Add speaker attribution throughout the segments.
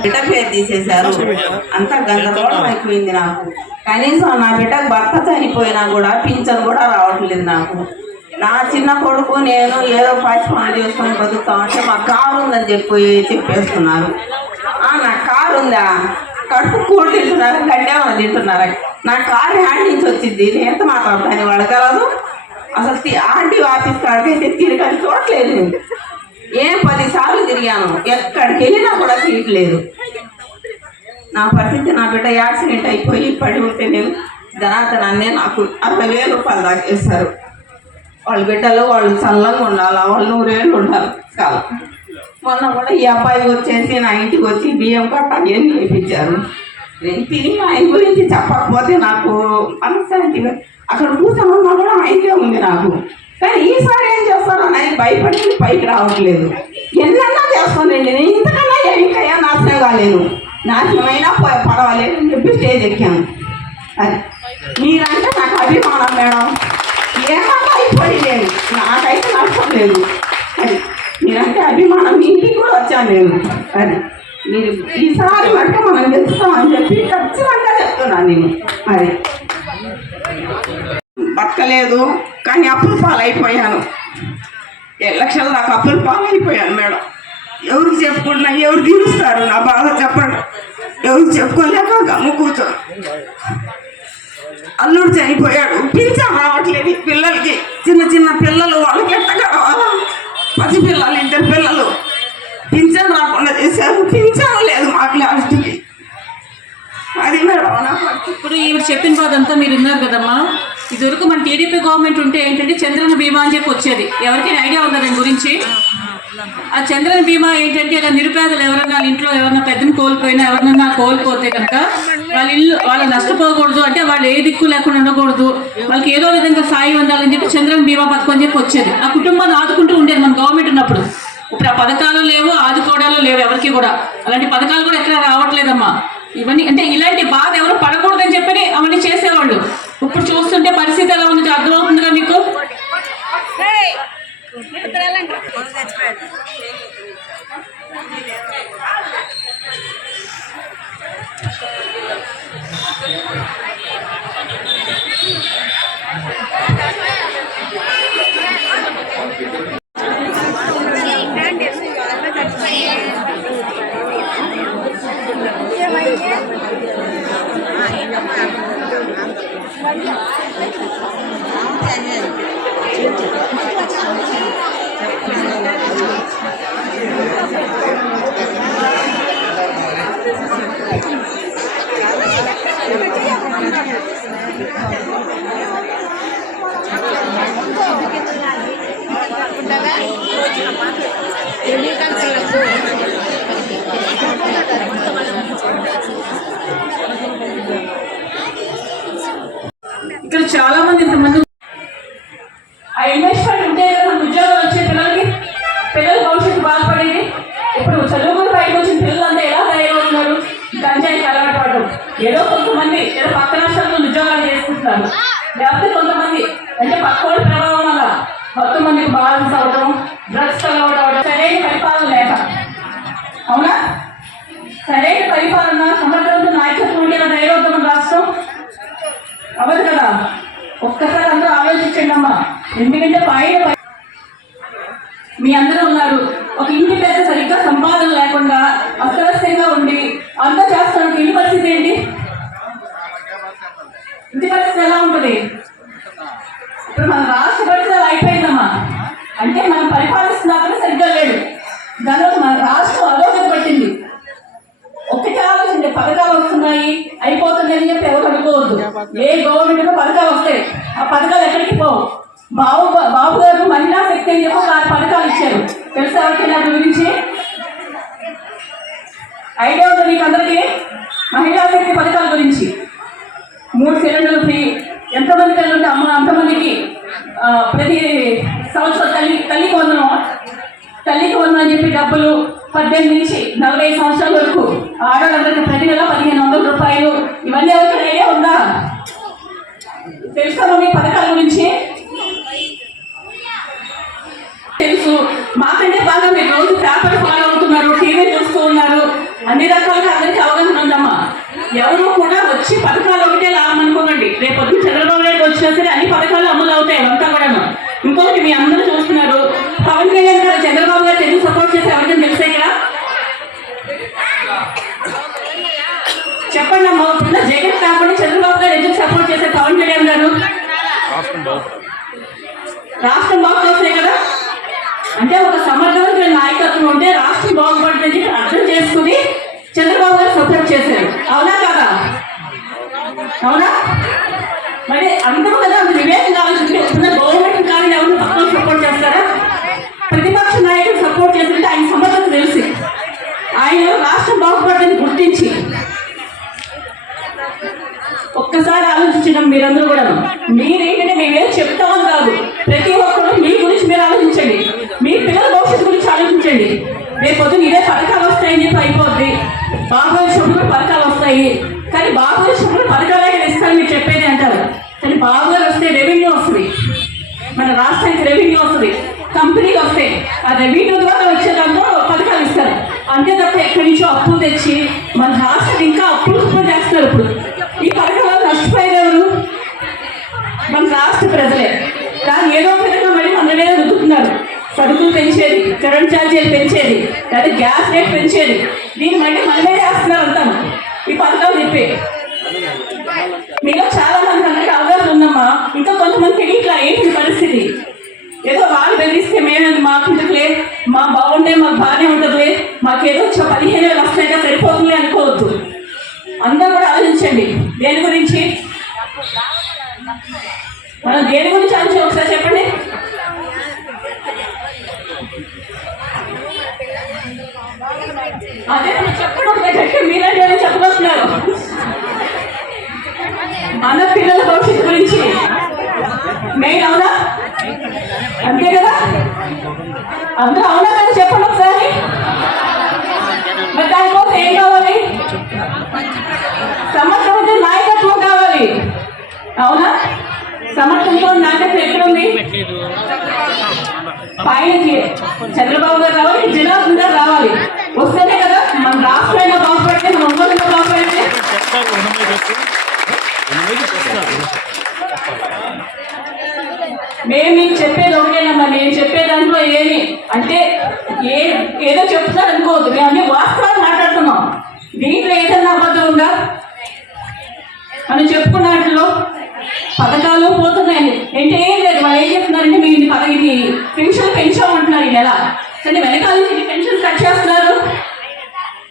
Speaker 1: బిడ్డ పేరు తీసేశారు. అంతా గందరగోళం అయిపోయింది నాకు. కనీసం నా బిడ్డకు భర్త చనిపోయినా కూడా పింఛన్ కూడా రావట్లేదు నాకు. నా చిన్న కొడుకు నేను ఏదో పాచి పనులు చేసుకొని బతుకుతా ఉంటే మా కారు ఉందని చెప్పి చెప్పేస్తున్నారు. "ఆ, నా కారు ఉందా? కడుపు కూడు తింటున్నారా గడ్డేమో తింటున్నారా. నా కారు హ్యాండ్ నుంచి వచ్చింది. నేను ఎంత మాట్లాడతాను వాళ్ళకి అసలు ఆంటీ ఆఫీస్ కాడికైతే తిరగని చూడలేదు నేను ఏం పదిసార్లు తిరిగాను ఎక్కడికి వెళ్ళినా కూడా తీయట్లేదు నా పరిస్థితి నా బిడ్డ యాక్సిడెంట్ అయిపోయి పడి ఉంటే నేను ధనాతనాన్నే నాకు అరవై వేల రూపాయలు దాకేస్తారు వాళ్ళ బిడ్డలు వాళ్ళు చల్లంగా ఉండాలి? వాళ్ళు నూరేళ్ళు ఉండాలి చాలా మొన్న కూడా ఈ అబ్బాయి వచ్చేసి నా ఇంటికి వచ్చి బియ్యం కట్ట అవన్నీ వేయించారు. నేను తిరిగి ఆయన గురించి చెప్పకపోతే నాకు మనశ్శాంతిగా అక్కడ కూర్చొని ఉన్నా కూడా ఆయనకే ఉంది నాకు. కానీ ఈసారి ఏం చేస్తాను ఆయన భయపడి పైకి రావట్లేదు. ఎన్నన్నా చేస్తానండి. నేను ఇంతకన్నా ఇంకా ఏం నాశనం కాలేను. నాశనమైనా ప- పర్వాలేదు అని చెప్పి స్టేజ్ ఎక్కాను. అది. మీరంటే నాకు అభిమానం మేడం. ఏమన్నా అయిపోయి లేదు నాకైతే నష్టం లేదు. అది. మీరంటే అభిమానం. మీ ఇంటికి కూడా వచ్చాను నేను. అది. మీరు ఈసారి అంటే మనం గెలుస్తామని చెప్పి ఖచ్చితంగా చెప్తున్నాను నేను. అది. బతకలేదు కానీ అప్పుల పాలైపోయాను. ఏడు లక్షల దాకా అప్పుల పాలైపోయాను మేడం. ఎవరికి చెప్పుకుంటున్నా ఎవరు తీరుస్తారు? నా బాధ చెప్పండి. ఎవరికి చెప్పుకోలేక గమ్ము కూర్చోను. అల్లుడు చనిపోయాడు. పింఛన్ రావట్లేదు పిల్లలకి. చిన్న చిన్న పిల్లలు వాళ్ళకి ఎట్ట రావాలా? పసి పిల్లలు ఇద్దరు పిల్లలు. పింఛన్ రాకుండా చేశారు. పింఛన్ లేదు మాకు లాస్ట్కి. అది మేడం
Speaker 2: ఇప్పుడు ఈవిడ చెప్పిన బాధంతా మీరు విన్నారు కదమ్మా? ఇదివరకు మన టీడీపీ గవర్నమెంట్ ఉంటే ఏంటంటే చంద్రన బీమా అని చెప్పి వచ్చేది. ఎవరికైనా ఐడియా ఉందా దాని గురించి? ఆ చంద్రన బీమా ఏంటంటే ఇలా నిరుపేదలు ఎవరన్నా వాళ్ళ ఇంట్లో ఎవరన్నా పెద్దని కోల్పోయినా ఎవరన్నా కోల్పోతే కనుక వాళ్ళ ఇల్లు వాళ్ళు నష్టపోకూడదు. అంటే వాళ్ళు ఏ దిక్కు లేకుండా ఉండకూడదు. వాళ్ళకి ఏదో విధంగా సాయం అందాలని చెప్పి చంద్రన బీమా పథకం అని చెప్పి వచ్చేది. ఆ కుటుంబాన్ని ఆదుకుంటూ ఉండేది మన గవర్నమెంట్ ఉన్నప్పుడు. ఇప్పుడు ఆ పథకాలు లేవు ఆదుకోవడాలు లేవు ఎవరికి కూడా. అలాంటి పథకాలు కూడా ఎక్కడ రావట్లేదమ్మా. ఇవన్నీ అంటే ఇలాంటి బాధ ఎవరు పడకూడదని చెప్పని అవన్నీ చేసేవాళ్ళు. ఇప్పుడు చూస్తుంటే పరిస్థితి ఎలా ఉంది? అర్థమవుతుందిగా మీకు? అమ్మ ఎందుకంటే పైన మీ అందరూ ఉన్నారు. ఒక ఇంటి పెద్ద సరిగ్గా సంపాదన లేకుండా అసలు ఎవరు అనుకోవద్దు. ఏ గవర్నమెంట్ పథకాలు వస్తాయి. ఆ పథకాలు ఎక్కడికి పోవు. బాబు బాబు గారు మహిళా శక్తి అని చెప్పి ఆరు పథకాలు ఇచ్చారు. తెలుసా ఎవరికైనా గురించి? ఐడియా ఉంది మీకు అందరికీ? మహిళా శక్తి పథకాల గురించి. మూడు సిలిండర్లు ఫ్రీ. ఎంతమంది తల్లి ఉంటే అమ్మ అంతమందికి ప్రతి సంవత్సరం తల్లి తల్లికి వందనం తల్లికి వందనం అని చెప్పి డబ్బులు పద్దెనిమిది నుంచి నలభై సంవత్సరాల వరకు ఆడవాళ్ళందరికీ ప్రతి నెల పదిహేను వందల రూపాయలు. ఇవన్నీ ఎవరికి ఐడియా ఉందా? తెలుసా మీ పథకాల గురించి. తెలుసు. మాకంటే బాగా మీరు రోజు పేపర్ ఫాలో అవుతున్నారు టీవీ చూస్తూ ఉన్నారు. అన్ని రకాలుగా అందరికీ అవగాహన ఉందమ్మా. ఎవరు కూడా వచ్చి పథకాలు ఒకటే లాభం అనుకోకండి. రేపు వచ్చి చంద్రబాబు నాయుడు వచ్చినా సరే అన్ని పథకాలు అమలు అవుతాయి అంతా కూడాను. ఇంకొకటి మీ అందరూ చూస్తున్నారు. పవన్ కళ్యాణ్ గారు చంద్రబాబు గారు ఎందుకు సపోర్ట్ చేసి ఎవరికి ఇప్పుడు జగన్ కాకుండా చంద్రబాబు గారు ఎందుకు సపోర్ట్ చేశారు పవన్ కళ్యాణ్ గారు? రాష్ట్రం బాగుపడుతుంది కదా? అంటే ఒక సమర్థవంతమైన నాయకత్వం ఉంటే రాష్ట్రం బాగుపడుతుంది చెప్పి అర్థం చేసుకుని చంద్రబాబు గారు సపోర్ట్ చేశారు. అవునా కదా? అవునా? మరి అందరూ కదా అంత వివేకంగా బాగా వస్తే రెవెన్యూ వస్తుంది. మన రాష్ట్రానికి రెవెన్యూ వస్తుంది. కంపెనీలు వస్తాయి ఆ రెవెన్యూ ద్వారా వచ్చే దాంతో పథకాలు ఇస్తారు. అంతే తప్ప ఎక్కడి నుంచో అప్పులు తెచ్చి మన రాష్ట్రం ఇంకా అప్పులు అప్పులు చేస్తారు ఇప్పుడు. ఈ పథకాలు నష్టపోయేది మన రాష్ట్ర ప్రజలే. కానీ ఏదో విధంగా మళ్ళీ మన మీద రుద్దుతున్నారు. సరుకులు పెంచేది కరెంట్ ఛార్జీలు పెంచేది లేదా గ్యాస్ రేట్ పెంచేది. దీన్ని మళ్ళీ మన మీద వేస్తున్నారు ఈ పథకాలు చెప్పే. మీలో చాలా మంది అందరికీ అవగాహన ఉందమ్మా. ఇంకా కొంతమంది ఇట్లా ఏంటి పరిస్థితి? ఏదో వాళ్ళు బెదిరిస్తే మేమేది మాకు ఇంతకులే మా బాగుంటే మాకు బాగానే ఉంటుందిలే. మాకేదో వచ్చే పదిహేను వేలు వస్తాయిగా సరిపోతుంది అనుకోవద్దు. అందరూ కూడా ఆలోచించండి. దేని గురించి? మనం దేని గురించి ఆలోచించి ఒకసారి చెప్పండి. అదే మనం చెప్పడం మీరే మీరంటే చెప్పబోతున్నారు. మన పిల్లల భవిష్యత్తు గురించి. మెయిన్ అవునా? అంతే కదా? అందరూ అవునా కదా చెప్పండి ఒకసారి? మరి దానికోసం ఏం కావాలి? సమర్థవంత నాయకత్వం కావాలి. అవునా? సమర్థంతో నాయకత్వం ఎక్కడుంది పైన చంద్రబాబు చెప్తున్నారు అనుకోవద్దు మేము అన్ని వాస్తవాలు మాట్లాడుతున్నాం. దీంట్లో ఏదన్నా అబద్ధం ఉందా? మనం చెప్పుకున్న వాటిలో పథకాలు పోతున్నాయండి అంటే ఏం లేదు వాళ్ళు ఏం చెప్తున్నారంటే మీ పద- ఇది పెన్షన్ పెంచామంటున్నారు ఈ నెల. కానీ వెనకాల నుంచి పెన్షన్ కట్ చేస్తున్నారు.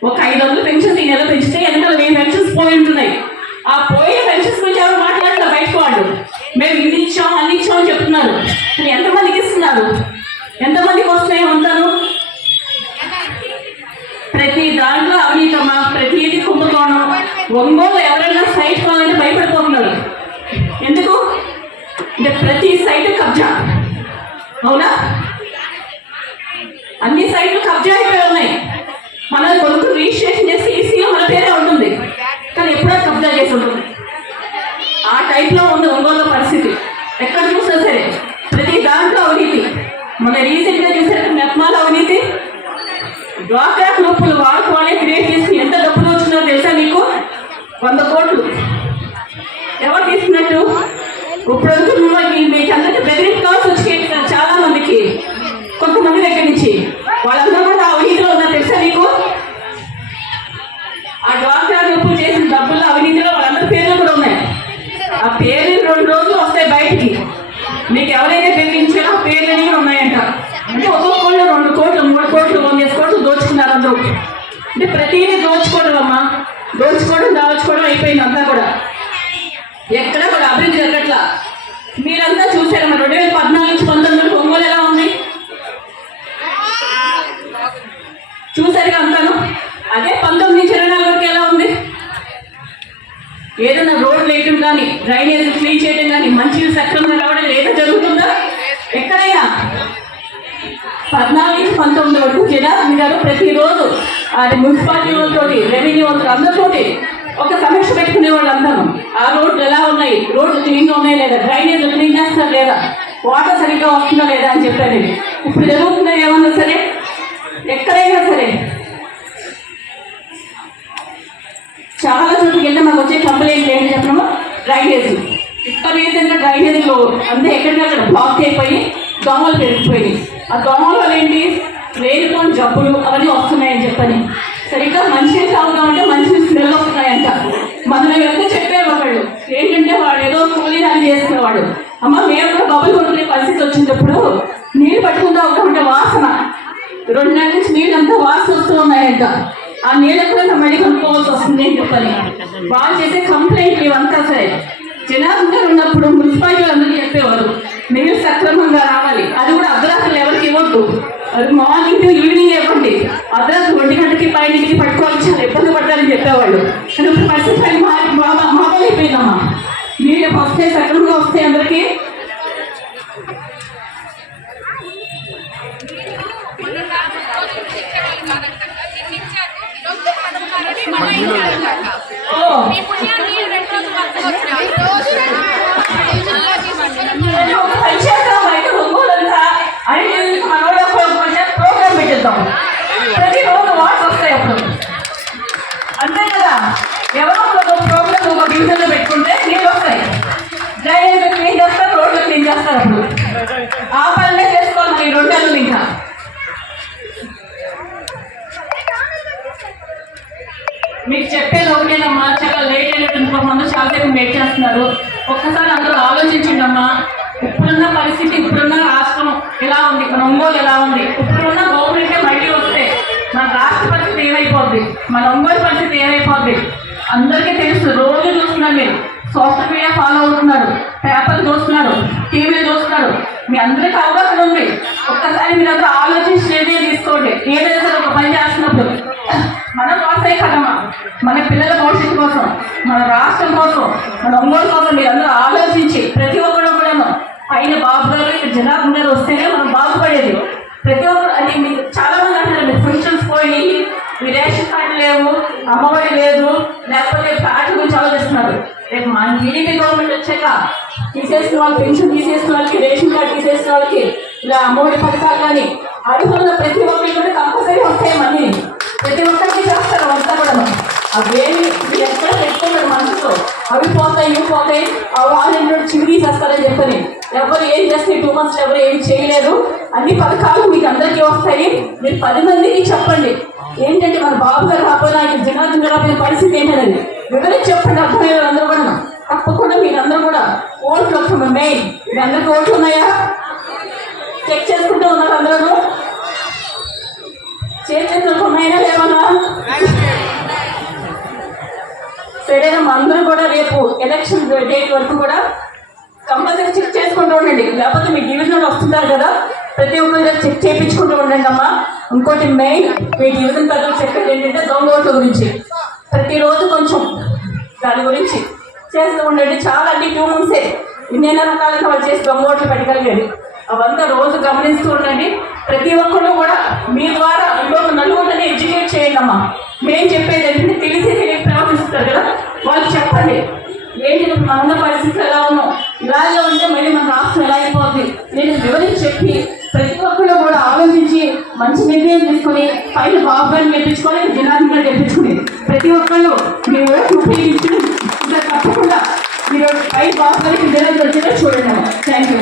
Speaker 2: ఒక ఐదు వందలు పెన్షన్స్ ఈ నెల పెంచితే వెనకాల వెయ్యి పెన్షన్స్ పోయి ఉంటున్నాయి. ఆ పోయిన పెన్షన్స్ గురించి ఎవరు మాట్లాడతారు బయటకు వాళ్ళు? మేము ఇది ఇచ్చాం అన్ని ఇచ్చాం అని చెప్తున్నారు. కానీ ఎంతమందికి ఇస్తున్నారు? ఎంతమందికి వస్తున్నాయి ఒంగోలు ఎవరైనా సైట్ కావాలంటే భయపడిపోతున్నారు. ఎందుకు? అంటే ప్రతి సైట్ కబ్జా. అవునా? అన్ని సైట్లు కబ్జా అయిపోయి ఉన్నాయి. మన కొడుకు రిజిస్ట్రేషన్ చేసి ఈసీలో మన పేరే ఉంటుంది. కానీ ఎప్పుడో కబ్జా చేసి ఉంటుంది. ఆ టైప్లో ఉంది ఒంగోలు పరిస్థితి. ఎక్కడ చూసినా సరే ప్రతి దాంట్లో అవినీతి. మన రీసెంట్గా చూసారు మెత్మాల అవినీతి. డ్వాక్రా గ్రూపులు వాడుకోవాలి క్రియేట్ వంద కోట్లు. ఎవరు తీసుకున్నట్టు? ఇప్పుడు మీకు మీకు అందరికీ బెదిరింపు కావాల్సి వచ్చి చాలా మందికి కొంతమంది దగ్గర నుంచి. వాళ్ళందరూ కూడా ఆ అవినీతిలో ఉన్నారు తెలుసా మీకు ఆ డ్వాక్రా గ్రూపులు చేసిన డబ్బులు అవినీతిలో వాళ్ళందరి పేర్లు కూడా ఉన్నాయి. ఆ పేర్లు రెండు రోజులు వస్తాయి బయటికి. మీకు ఎవరైతే బెదిరించారో ఆ పేర్లు అనేవి కూడా ఉన్నాయంట. అంటే ఒక్కొక్కళ్ళు రెండు కోట్లు మూడు కోట్లు వంద కోట్లు దోచుకున్నారు అందరూ. అంటే ప్రతిదీ దోచుకోవడం అమ్మా దోచుకోవడం దాచుకోవడం అయిపోయింది అంతా కూడా. ఎక్కడ కూడా అభివృద్ధి జరగట్లా. మీరంతా చూసారు మరి రెండు వేల పద్నాలుగు నుంచి పంతొమ్మిది వరకు ఒంగోలు ఎలా ఉంది? చూసారుగా అంతాను. అదే పంతొమ్మిది నుంచి ఇరవై నాలుగు వరకు ఎలా ఉంది? ఏదైనా రోడ్లు వేయటం కానీ డ్రైనేజ్ క్లీన్ చేయడం కానీ మంచి సక్రమంగా రావడం ఏదో జరుగుతుందా? ఎక్కడైనా? పద్నాలుగు నుంచి పంతొమ్మిది వరకు జనార్దన్ గారు ప్రతిరోజు అది మున్సిపాలిటీ వాళ్ళతోటి రెవెన్యూ వాళ్ళతో అందరితోటి ఒక సమీక్ష పెట్టుకునే వాళ్ళు అందరూ ఆ రోడ్లు ఎలా ఉన్నాయి? రోడ్లు క్లీన్గా ఉన్నాయి లేదా? డ్రైనేజ్ క్లీన్ చేస్తున్నారు లేదా? వాటర్ సరిగ్గా వస్తుందా లేదా అని చెప్పారు ఇప్పుడు జరుగుతున్నాయి ఏమన్నా సరే? ఎక్కడైనా సరే. చాలా చోట్లకి వెళ్తే మాకు వచ్చే కంప్లైంట్ ఏంటి చెప్పడము డ్రైనేజ్ విపరీతంగా డ్రైనేజ్లు అంతే ఎక్కడికక్కడ బ్లాక్ అయిపోయి దోమలు పెరిగిపోయి ఆ దోమల వల్ల ఏంటి? లేనిపోని జబ్బులు అవన్నీ వస్తున్నాయని చెప్పని. సరిగ్గా మంచి తాగుదామంటే మంచి స్మెల్ వస్తున్నాయంట. మనం ఎంత చెప్పారు ఒకళ్ళు ఏంటంటే వాడు ఏదో కూలీ అని చేసుకునేవాడు. అమ్మ మేము కూడా బబుల్ కొనుక్కునే పరిస్థితి వచ్చినప్పుడు నీళ్ళు పట్టుకుంటా ఉంటే వాసన. రెండు నెలల నుంచి నీళ్ళంతా వాసన వస్తూ ఉన్నాయంట. ఆ నీళ్ళ కూడా మళ్ళీ కొనుక్కోవాల్సి వస్తుంది అని చెప్పని. వాళ్ళు చేసే కంప్లైంట్లు ఇవంతా సరే. జనాభా ఉన్నప్పుడు మున్సిపాలిటీ అందరూ చెప్పేవారు. నీళ్ళు సక్రమంగా రావాలి. అది కూడా అర్ధరాత్రులు ఎవరికి ఇవ్వద్దు. మార్నింగ్ టు ఈవినింగ్ ఇవ్వండి అర్ధరాత్రి ఒంటి గంటకి పైనకి పట్టుకోవాలి చాలా ఇబ్బంది పడ్డారని చెప్పేవాళ్ళు. కానీ ఇప్పుడు పరిస్థితి పైన మారి మామూలు అయిపోయిందమ్మా నీళ్ళు వస్తే సెకండ్గా వస్తే అందరికీ দাও సోషల్ మీడియా ఫాలో అవుతున్నారు పేపర్లు చూస్తున్నారు టీవీలు చూస్తున్నారు. మీ అందరికీ అవకాశం ఉంది. ఒక్కసారి మీరు అందరూ ఆలోచించి నిర్ణయం తీసుకోండి. ఏదైనా సరే ఒక పని చేస్తున్నప్పుడు మన కోసమే కదమ్మా మన. పిల్లల భవిష్యత్తు కోసం మన రాష్ట్రం కోసం మన ఒంగోలు కోసం మీరు అందరూ ఆలోచించి ప్రతి ఒక్కరు కూడాను పైన బాబు గారు ఇక్కడ గారు వస్తేనే మనం బాగుపడేది. ప్రతి ఒక్కరు అది మీకు చాలా మంది అంటారు మీరు ఫంక్షన్స్ పోయి మీ రేషన్ కార్డు లేవు అమ్మఒడి లేదు టీడీపీ గవర్నమెంట్ వచ్చాక తీసేసిన వాళ్ళకి పెన్షన్ తీసేసిన వాళ్ళకి రేషన్ కార్డు తీసేసిన వాళ్ళకి ఇలా అమ్మఒడి పథకాలు కానీ అడుగుతున్న ప్రతి ఒక్కరికి కూడా కంపల్సరీ వస్తాయి మనీ. ప్రతి ఒక్కరికి చేస్తారు అంతా కూడా అవేమి ఎక్కడ పెట్టుకోలేదు మనసులో? అవి పోతాయి ఇవి పోతాయి. ఆ వాళ్ళు చివి తీసేస్తారని చెప్పని. ఎవరు ఏం చేస్తే టూ మంత్స్ ఎవరు ఏం చేయలేదు. అన్ని పథకాలు మీకు అందరికీ వస్తాయి. మీరు పది మందికి చెప్పండి. ఏంటంటే మన బాబు గారు రాకపోయినా జనార్దన్ గారు పరిస్థితి ఏంటనేది? వివరించి చెప్పండి అర్థమయ్యే అందరూ కూడా. తప్పకుండా మీరందరూ కూడా ఓట్లు వస్తుంది. మెయిన్. మీ అందరికీ ఓట్లు ఉన్నాయా? చెక్ చేసుకుంటూ ఉన్నారు అందరూ. చేతులకు ఉన్నాయా లేవన్నా? సరేనా అందరూ కూడా రేపు ఎలక్షన్ డేట్ వరకు కూడా కంపల్సరీ చెక్ చేసుకుంటూ ఉండండి. లేకపోతే మీ డివిజన్ వస్తున్నారు కదా ప్రతి ఒక్కరు చెక్ చేయించుకుంటూ ఉండండి అమ్మా. ఇంకోటి మెయిన్ మీ డివిజన్ పెద్దలు చెప్పేది ఏంటంటే దొంగ ఓట్ల గురించి. ప్రతిరోజు కొంచెం దాని గురించి చేస్తూ ఉండండి చాలా అంటే టూ మంత్సే ఎన్నెన్నో రకాలుగా వచ్చేసి బొమ్మోట్లు పెట్టగలిగాడు. అవంతా రోజు గమనిస్తూ ఉండండి. ప్రతి ఒక్కరు కూడా మీ ద్వారా ఇంకొక నలుగురిని ఎడ్యుకేట్ చేయండి అమ్మా మేము చెప్పేది ఏంటంటే తెలిసి తెలియ ప్రవర్తిస్తారు కదా. వాళ్ళు చెప్పండి. ఏంటి మన ఉన్న పరిస్థితులు ఎలా ఉన్నాం ఇలాగే ఉంటే మళ్ళీ మన రాష్ట్రం ఎలా అయిపోతుంది నేను వివరించి చెప్పి ప్రతి ఒక్కరు కూడా ఆలోచించి మంచి నిర్ణయం తీసుకొని పైన బాబు మెప్పించుకొని గెలిపించుకొని జనాన్ని కూడా గెలిపించుకుని ప్రతి ఒక్కళ్ళు మీ ఓటు ఉపయోగించి తప్పకుండా. మీరు పై బాస్ గారికి జనాన్ని చూడండి. Thank you